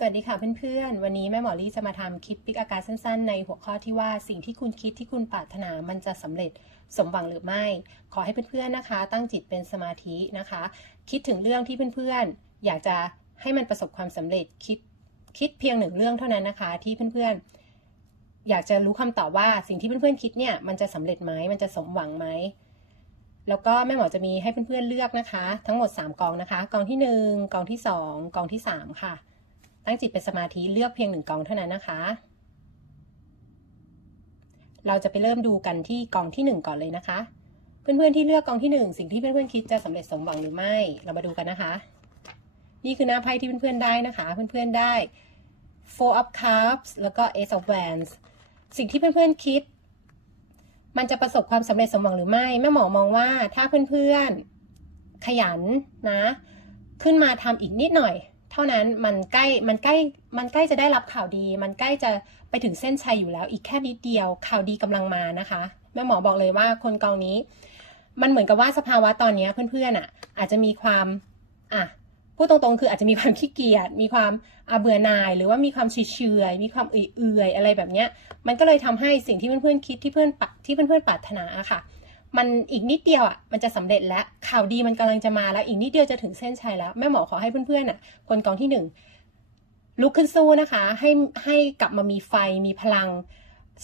สวัสดีค่ะเพื่อนๆ วันนี้แม่หมอลี่จะมาทำคลิปปิกอาการสั้นๆ ในหัวข้อที่ว่าสิ่งที่คุณคิดที่คุณปรารถนามันจะสำเร็จสมหวังหรือไม่ ขอให้เพื่อนๆนะคะ ตั้งจิตเป็นสมาธินะคะ คิดถึงเรื่องที่เพื่อนๆ อยากจะให้มันประสบความสำเร็จคิดคิดเพียงหนึ่งเรื่องเท่านั้นนะคะ ที่เพื่อนๆ อยากจะรู้คำตอบว่าสิ่งที่เพื่อนๆคิดเนี่ยมันจะสำเร็จไหมมันจะสมหวังไหมแล้วก็แม่หมอจะมีให้เพื่อนๆเลือกนะคะ ทั้งหมด 3กองนะคะกองที่ 1กองที่ 2กองที่ 3 ค่ะ ตั้งจิตเป็นสมาธิเลือกเพียงหนึ่งกองเท่านั้นนะคะ เราจะไปเริ่มดูกันที่กองที่ 1 ก่อนเลยนะคะ เพื่อนๆที่เลือกกองที่ 1 สิ่งที่เพื่อนๆคิดจะสำเร็จสมหวังหรือไม่ เรามาดูกันนะคะ นี่คือหน้าไพ่ที่เพื่อนๆได้นะคะ เพื่อนๆได้ four of cups แล้วก็ ace of wands สิ่งที่เพื่อนๆคิด มันจะประสบความสำเร็จสมหวังหรือไม่แม่หมอมองว่าถ้าเพื่อนๆขยันนะ ขึ้นมาทำอีกนิดหน่อย เท่านั้นมันใกล้มันใกล้มันใกล้จะได้รับข่าวดี มันใกล้จะไปถึงเส้นชัยอยู่แล้ว อีกแค่นิดเดียวข่าวดีกำลังมานะคะแม่หมอบอกเลยว่าคนกองนี้ มันเหมือนกับว่าสภาวะตอนนี้เพื่อนๆอะ อาจจะมีความอะพูดตรงๆ คืออาจจะมีความขี้เกียจมีความอาเบื่อหน่าย หรือว่ามีความเฉยๆมีความเอื่อยๆอะไรแบบเนี้ย มันก็เลยทำให้สิ่งที่เพื่อนๆคิดที่เพื่อนปที่เพื่อนๆปรารถนาค่ะ มันอีกนิดเดียวอะมันจะสำเร็จแล้วข่าวดีมันกำลังจะมาแล้วอีกนิดเดียวจะถึงเส้นชัยแล้วแม่หมอขอให้เพื่อนๆอะ คนกองที่หนึ่งลุกขึ้นสู้นะคะ ให้ให้กลับมามีไฟมีพลัง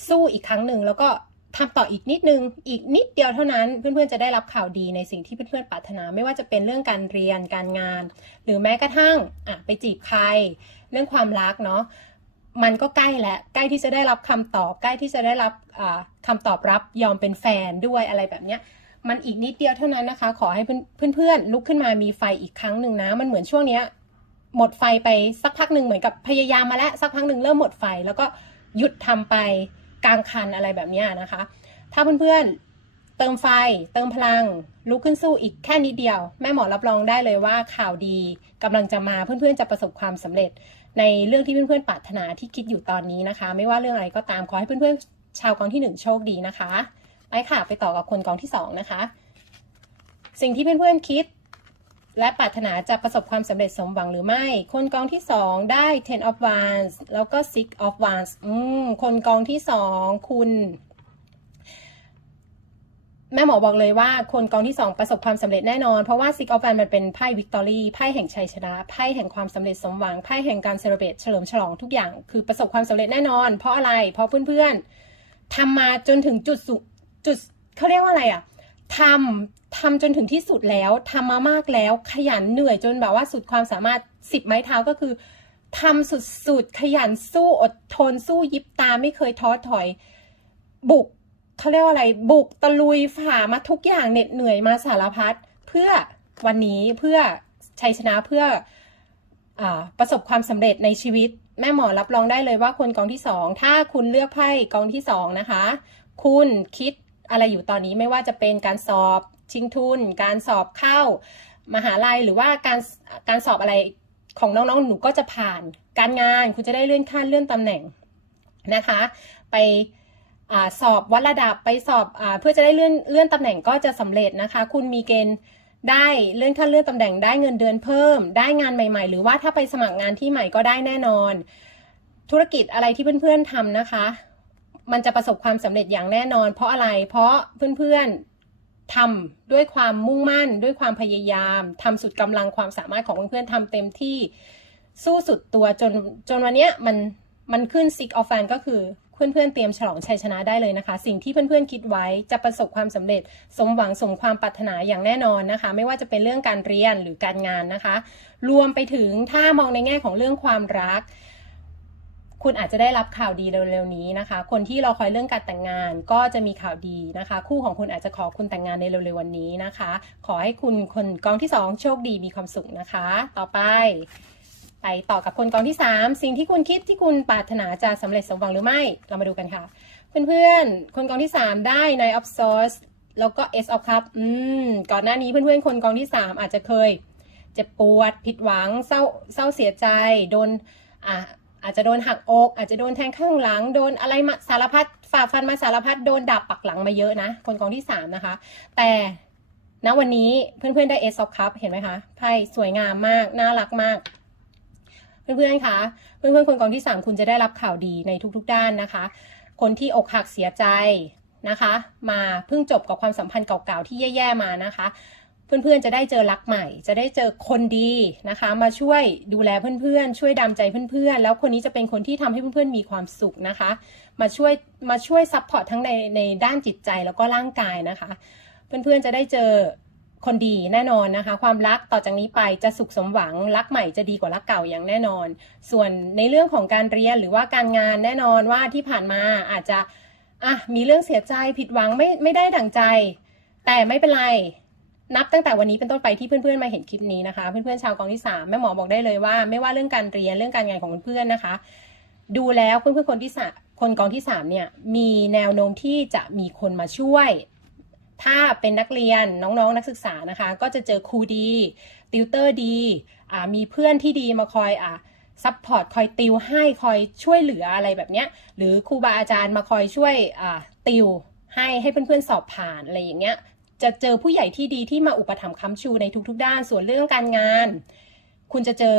สู้อีกครั้งหนึ่งแล้วก็ทำต่ออีกนิดนึง อีกนิดเดียวเท่านั้น เพื่อนๆจะได้รับข่าวดีในสิ่งที่เพื่อนๆปรารถนา ไม่ว่าจะเป็นเรื่องการเรียนการงาน หรือแม้กระทั่งอะไปจีบใคร เรื่องความรักเนาะ มันก็ใกล้แล้วใกล้ที่จะได้รับคำตอบ ใกล้ที่จะได้รับคำตอบรับยอมเป็นแฟนด้วยอะไรแบบเนี้ยมันอีกนิดเดียวเท่านั้นนะคะ ขอให้เพื่อนๆลุกขึ้นมามีไฟอีกครั้งหนึ่งนะ มันเหมือนช่วงเนี้ยหมดไฟไปสักพักหนึ่งเหมือนกับพยายามมาแล้วสักพักหนึ่งเริ่มหมดไฟ แล้วก็หยุดทำไปกลางคันอะไรแบบนี้นะคะ ถ้าเพื่อนๆเติมไฟ เติมพลัง ลุกขึ้นสู้อีกแค่นิดเดียว แม่หมอรับรองได้เลยว่าข่าวดีกำลังจะมาเพื่อนๆจะประสบความสำเร็จ ในเรื่องที่เพื่อนๆปรารถนาที่คิดอยู่ตอนนี้นะคะ ไม่ว่าเรื่องอะไรก็ตามขอให้เพื่อนๆชาวกองที่หนึ่งโชคดีนะคะ ไปค่ะไปต่อกับคนกองที่สองนะคะ สิ่งที่เพื่อนๆคิด และปรารถนาจะประสบความสำเร็จสมหวังหรือไม่ คนกองที่สองได้ ten of wands แล้วก็ six of wands อืมคนกองที่สองคุณ แม่หมอบอกเลยว่าคนกองที่สองประสบความสำเร็จแน่นอน เพราะว่า Six of Wands มันเป็นไพ่วิกตอรี่ไพ่แห่งชัยชนะไพ่แห่งความสำเร็จสมหวังไพ่แห่งการเซเลบรตเฉลิมฉลองทุกอย่างคือประสบความสำเร็จแน่นอน เพราะอะไร เพราะเพื่อนๆทำมาจนถึงจุดสุดจุดเขาเรียกว่าอะไรอะทำทำจนถึงที่สุดแล้วทำมามากแล้ว ขยันเหนื่อยจนแบบว่าสุดความสามารถสิบไม้เท้าก็คือทำสุดๆขยันสู้อดทนสู้ยิบตาไม่เคยท้อถอย บุก เขาเรียกว่าอะไรบุกตะลุยฝ่ามาทุกอย่างเหน็ดเหนื่อยมาสารพัดเพื่อวันนี้เพื่อชัยชนะเพื่ออประสบความสำเร็จในชีวิต แม่หมอรับรองได้เลยว่าคนกองที่สองถ้าคุณเลือกไพ่กองที่สองนะคะ คุณคิดอะไรอยู่ตอนนี้ไม่ว่าจะเป็นการสอบชิงทุน การสอบเข้ามหาลัยหรือว่าการการสอบอะไรของน้องๆ หนูก็จะผ่าน การงานคุณจะได้เลื่อนขั้นเลื่อนตำแหน่งนะคะ ไป อสอบวัดระดับไปสอบอเพื่อจะได้เลื่อนเลื่อนตำแหน่งก็จะสำเร็จนะคะ คุณมีเกณฑ์ได้เลื่อนขั้นเลื่อนตำแหน่งได้เงินเดือนเพิ่ม ได้งานใหม่ ๆ หรือว่าถ้าไปสมัครงานที่ใหม่ก็ได้แน่นอน ธุรกิจอะไรที่เพื่อนๆทำนะคะ มันจะประสบความสำเร็จอย่างแน่นอน เพราะอะไรเพราะเพื่อนๆทำด้วยความมุ่งมั่น ด้วยความพยายามทำสุดกำลังความสามารถของเพื่อนๆทำเต็มที่สู้สุดตัวจนจนวันนี้มันมันขึ้นซิกออฟแฟนก็คือ เพื่อนๆเตรียมฉลองชัยชนะได้เลยนะคะ สิ่งที่เพื่อนๆคิดไว้จะประสบความสำเร็จ สมหวังสมความปรารถนาอย่างแน่นอนนะคะ ไม่ว่าจะเป็นเรื่องการเรียนหรือการงานนะคะ รวมไปถึงถ้ามองในแง่ของเรื่องความรัก คุณอาจจะได้รับข่าวดีเร็วๆนี้นะคะ คนที่รอคอยเรื่องการแต่งงานก็จะมีข่าวดีนะคะ คู่ของคุณอาจจะขอคุณแต่งงานในเร็วๆวันนี้นะคะ ขอให้คุณคนกองที่สองโชคดีมีความสุขนะคะ ต่อไป ไปต่อกับคนกองที่ 3 สิ่งที่คุณคิดที่คุณปรารถนาจะสำเร็จสมหวังหรือไม่ เรามาดูกันค่ะ เพื่อนๆ คนกองที่ 3 ได้ใน of Swords แล้วก็ S of Cup อืม ก่อนหน้านี้เพื่อนๆ คนกองที่ 3 อาจจะเคยเจ็บปวด ผิดหวัง เศร้าเศร้าเสียใจ โดนอ่าอาจจะโดนหักอก อาจจะโดนแทงข้างหลัง โดนอะไรมาสารพัดฝ่าฟันมาสารพัด โดนดับปักหลังมาเยอะนะ คนกองที่ 3 นะคะ แต่ณวันนี้เพื่อนๆ ได้ S of Cup เห็นไหมคะ ไพ่สวยงามมาก น่ารักมาก เพื่อนๆคะเพื่อนๆคนกองที่ 3 คุณจะได้รับข่าวดีในทุกๆด้านนะคะ คนที่อกหักเสียใจนะคะ มาเพิ่งจบกับความสัมพันธ์เก่าๆที่แย่ๆมานะคะ เพื่อนๆจะได้เจอรักใหม่ จะได้เจอคนดีนะคะ มาช่วยดูแลเพื่อนๆช่วยดามใจเพื่อนๆ แล้วคนนี้จะเป็นคนที่ทำให้เพื่อนๆมีความสุขนะคะ มาช่วยมาช่วยซัพพอร์ตทั้งในในด้านจิตใจแล้วก็ร่างกายนะคะ เพื่อนๆจะได้เจอ คนดีแน่นอนนะคะ ความรักต่อจากนี้ไปจะสุขสมหวังรักใหม่จะดีกว่ารักเก่าอย่างแน่นอน ส่วนในเรื่องของการเรียนหรือว่าการงานแน่นอนว่าที่ผ่านมาอาจจะอะมีเรื่องเสียใจผิดหวังไม่ไม่ได้ดั่งใจ แต่ไม่เป็นไรนับตั้งแต่วันนี้เป็นต้นไปที่เพื่อนๆมาเห็นคลิปนี้นะคะ เพื่อนๆชาวกองที่สามแม่หมอบอกได้เลยว่า ไม่ว่าเรื่องการเรียนเรื่องการงานของเพื่อนๆนะคะ ดูแล้วเพื่อนๆคนที่สามคนกองที่สามเนี่ยมีแนวโน้มที่จะมีคนมาช่วย ถ้าเป็นนักเรียนน้องๆนักศึกษานะคะ ก็จะเจอครูดี ติวเตอร์ดี มีเพื่อนที่ดีมาคอยอ่าซัพพอร์ตคอยติวให้คอยช่วยเหลืออะไรแบบเนี้ย หรือครูบาอาจารย์มาคอยช่วยอ่าติวให้ให้เพื่อนๆสอบผ่านอะไรอย่างเงี้ย จะเจอผู้ใหญ่ที่ดีที่มาอุปถัมภ์ค้ำชูในทุกๆ ด้าน ส่วนเรื่องการงาน คุณจะเจอ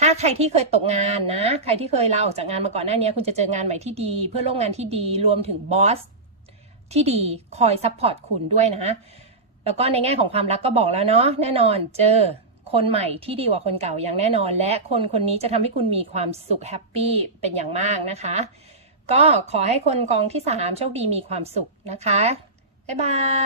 ถ้าใครที่เคยตกงานนะ ใครที่เคยลาออกจากงานมาก่อนหน้านี้ คุณจะเจองานใหม่ที่ดี เพื่อนร่วมงานที่ดี รวมถึงบอส ที่ดีคอยซัพพอร์ตคุณด้วยนะแล้วก็ในแง่ของความรักก็บอกแล้วเนาะแน่นอนเจอคนใหม่ที่ดีกว่าคนเก่าอย่างแน่นอน และคนคนนี้จะทำให้คุณมีความสุขแฮปปี้เป็นอย่างมากนะคะ ก็ขอให้คนกองที่สามโชคดีมีความสุขนะคะ บ๊ายบาย